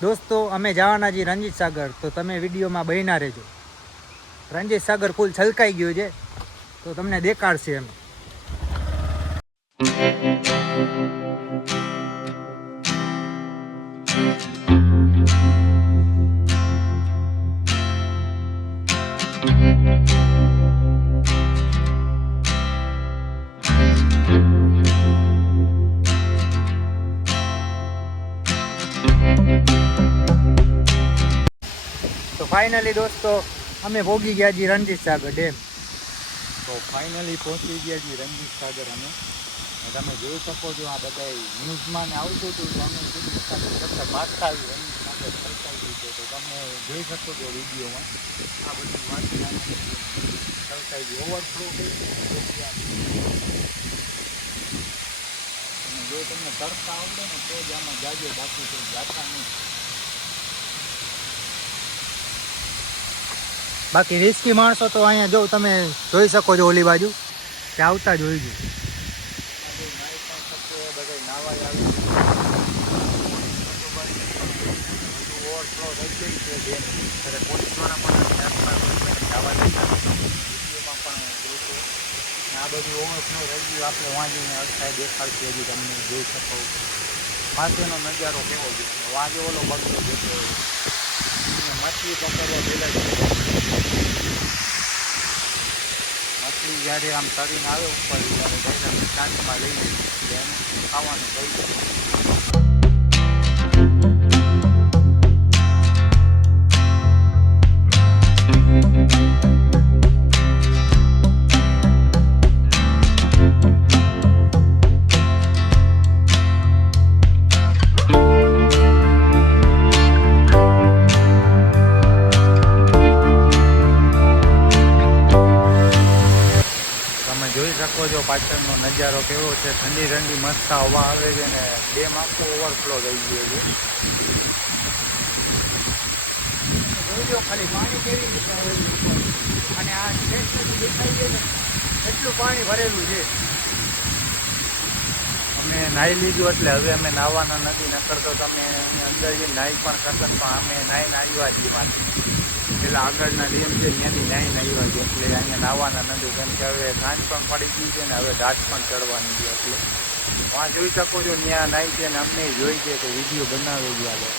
દોસ્તો અમે જવાના છીએ રણજીત સાગર, તો તમે વિડીયોમાં બન્યા રહેજો. રણજીત સાગર ફૂલ છલકાઈ ગયું છે તો તમને દેખાડશે એમ. તો ફાઇનલી દોસ્તો અમે ભોગી ગયા છીએ રણજીત સાગર ડેમ. તો ફાઇનલી પહોંચી ગયા છીએ રણજીત સાગર અમે. તમે જોઈ શકો છો આ બધા ન્યૂઝમાં આવતું હતું તો અમે કરતા માગતા આવી રણજીત સાગર છલકાઈ ગયું છે. તો તમે જોઈ શકો છો વિડીયોમાં આ બધી વાત છલકાઈ ગઈ, ઓવરફ્લો થઈ અને જો તમને તરતા આવડે ને તો જ આમાં જાજો, બાકી તો જાતા નહીં. બાકી રિસ્કી માણસો તો અહીંયા જો તમે જોઈ શકો છો ઓલી બાજુ કે આવતા જોઈ ગયું. બધા નાવાય આવે ઓવરફ્લો થઈ ગઈ છે બેન. ત્યારે પોલીસવાળા પણ આસપાસ જવા દેતા વિડીયોમાં પણ જોશો. આ બધું ઓવરફ્લો થઈ ગયું. આપણે વાંચીને અટકાય દેખાડશે હજી તમને જોઈ શકો. માથેનો નજારો કેવો છે. વાંચે ઓલો બગડો જતો મછલી પકડવા પહેલાં મછલી જ્યારે આમ તરીને આવે ઉપર ત્યારે ભાઈ શાંતમાં લઈ લઈએ એને ખાવાનું કહી દે. જોઈ શકો છો પાછળનો નજારો કેવો છે. ઠંડી ઠંડી મસ્ત હવા આવે છે ને ડેમ આખો ઓવરફ્લો થઈ ગયો છે. જોઈ ખાલી પાણી કેવી રીતે આવેલું ઉપર, અને આ સ્ટેશનથી દેખાય છે ને એટલું પાણી ભરેલું છે. અમે નાહી લીધું એટલે હવે અમે નાહવાના નથી. નકર તો તમે અંદર જે નાહી પણ શકત, પણ અમે નાહીને આવ્યા છીએ માંથી. પેલા આગળના ડેમ છે ત્યાંથી નાહીને આવ્યા છીએ એટલે અહીંયા નાહવાના નથી. કેમ કે હવે સાંજ પણ પડી ગઈ છે ને હવે દાંત પણ ચડવાની છે. એટલે વાં જોઈ શકો છો ત્યાં નાહી છે ને અમને જોઈ છે તો વિડીયો બનાવી ગયા.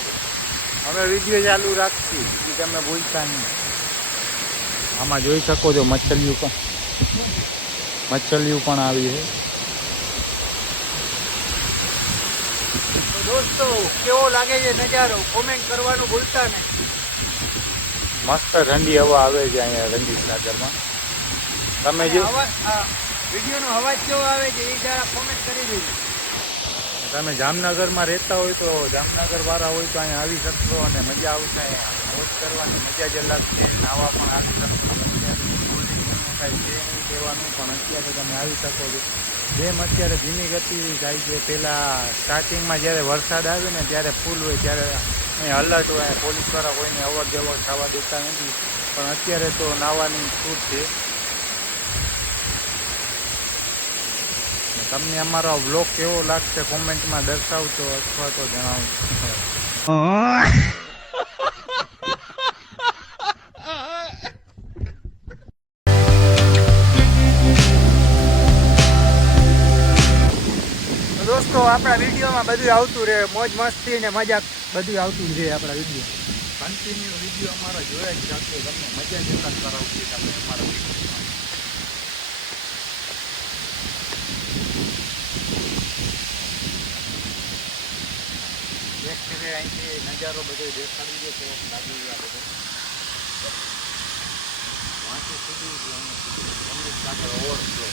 હવે વિડીયો ચાલુ રાખશું એ તમે ભૂલતા નહીં. આમાં જોઈ શકો છો મચ્છલીઓ પણ આવી છે. તો દોસ્તો કેવો લાગે છે નજારો કોમેન્ટ કરવાનું ભૂલતા નહીં. મસ્ત ઠંડી હવા આવે છે અહીંયા રણજીત સાગરમાં. તમે જે વિડીયોનો અવાજ કેવો આવે છે એ જરા કોમેન્ટ કરી દેજો. તમે જામનગરમાં રહેતા હોય તો જામનગર વાળા હોય તો અહીંયા આવી શકશો અને મજા આવશે. મોજ કરવાની મજા જ અલગ છે. નાવા પણ આવી શકશો. કાંઈ છે નહીં કહેવાનું, પણ અત્યારે તમે આવી શકો છો. જેમ અત્યારે ધીમી ગતિ થાય છે. પહેલાં સ્ટાર્ટિંગમાં જ્યારે વરસાદ આવે ને ત્યારે ફૂલ હોય ત્યારે અહીં અલર્ટ હોય, પોલીસવાળા કોઈને અવર જવર થવા દેતા નથી. પણ અત્યારે તો નાહવાની છૂટ છે. તમને અમારો વ્લોગ કેવો લાગશે કોમેન્ટમાં દર્શાવજો અથવા તો જણાવજો. દોસ્તો આપણા વિડીયોમાં બધું આવતું રહે, મોજ મસ્તી ને મજાક બધું આવતું જ રહે આપણા વિડીયો. કન્ટિન્યુ વિડીયો અમારા જોયા જ રાખજો. તમને મજા જ કરાવશે તમે અમારા વિડીયોમાં. એક ફેરે અહીંથી નજારો બધો દેખાડી દે કેવો લાગી ગયા બધો. વાંચી સુધી રણજીત સાગર ઓવરફ્લો.